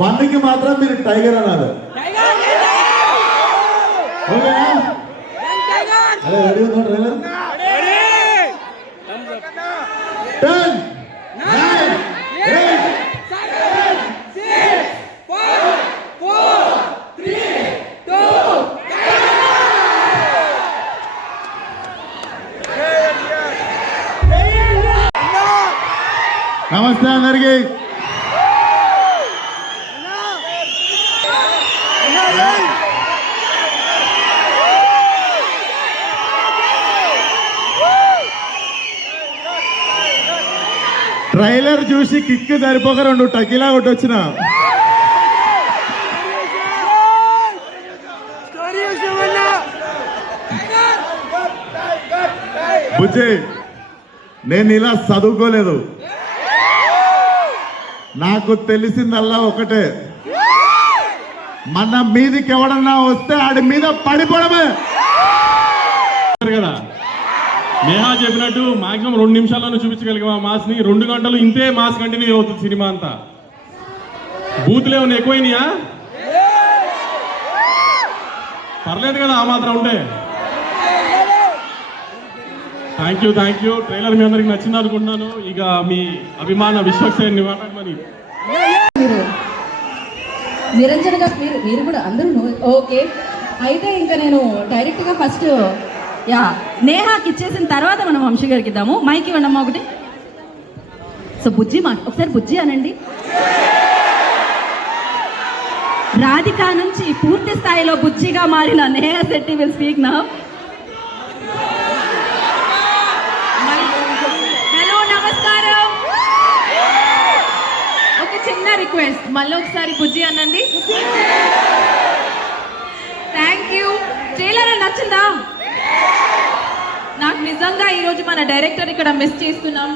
1కి మాత్రం మీరు టైగర్ అన్నారు. ఓకేనా? అదే రెడీ ఉందా ట్రైలర్? 10 9 8 7 6 5 4 3 2 నమస్తే అందరికి. ట్రైలర్ చూసి కిక్ సరిపోక 2 టకీలా కొట్టొచ్చిన. బుజ్జి, నేను ఇలా చదువుకోలేదు. నాకు తెలిసిందల్లా ఒకటే, మన మీదికి ఎవడన్నా వస్తే ఆడి మీద పడిపోవడమే కదా. నేహా చెప్పినట్టు మాక్సిమం 2 నిమిషాల్లోనే చూపించగలిగాం ఆ మాస్ ని. 2 గంటలు ఇంతే మాస్ కంటిన్యూ అవుతుంది సినిమా అంతా. బూతులు ఏమైనా ఎక్కువైనాయా? పర్లేదు కదా ఆ మాత్రం ఉంటే. Thank you. ట్రైలర్ మీ అందరికి నచ్చింది అనుకుంటున్నాను. ఇక మీ అభిమాన విశ్వక్సేన్ని మాట్లాడమని. నిరంజన్ గారు మీరు కూడా అందరూ ఓకే. అయితే ఇంకా నేను డైరెక్ట్గా ఫస్ట్ నేహాకి ఇచ్చేసిన తర్వాత మనం వంశీ గారికి ఇద్దాము. మైక్ ఇవ్వండమ్మా ఒకటి. సో బుజ్జి ఒకసారి బుజ్జి అనండి. రాధిక నుంచి పూర్తి స్థాయిలో బుజ్జిగా మారిన Neha Shetty will speak now. Hello, నమస్కారం. ఒక చిన్న రిక్వెస్ట్, మళ్ళీ ఒకసారి బుజ్జి అనండి. Thank you. ట్రైలర్ నచ్చిందా? నాకు నిజంగా ఈరోజు మన డైరెక్టర్ ఇక్కడ మిస్ చేస్తున్నాం,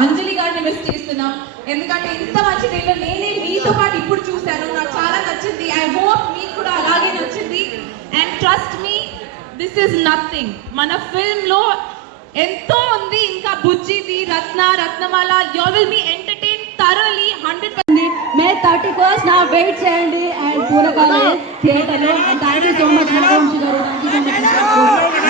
అంజలి గారిని మిస్ చేస్తున్నాం. ఎందుకంటే ఇంత మంచి ట్రైలర్ నేనే మీతో పాటు ఇప్పుడు చూశాను, నాకు చాలా నచ్చింది. ఐ హోప్ మీకు కూడా అలాగే నచ్చింది. And trust me, this is nothing. మన ఫిల్మ్ లో ఎంతో ఉంది. ఇంకా బుజ్జిది, Ratnamala, you will be entertain thoroughly 100%. May 31st నా వెయిట్ చేయండి అండ్ పూరకాల థియేటర్లో. Thank you so much Vamsi garu. Thank you so much.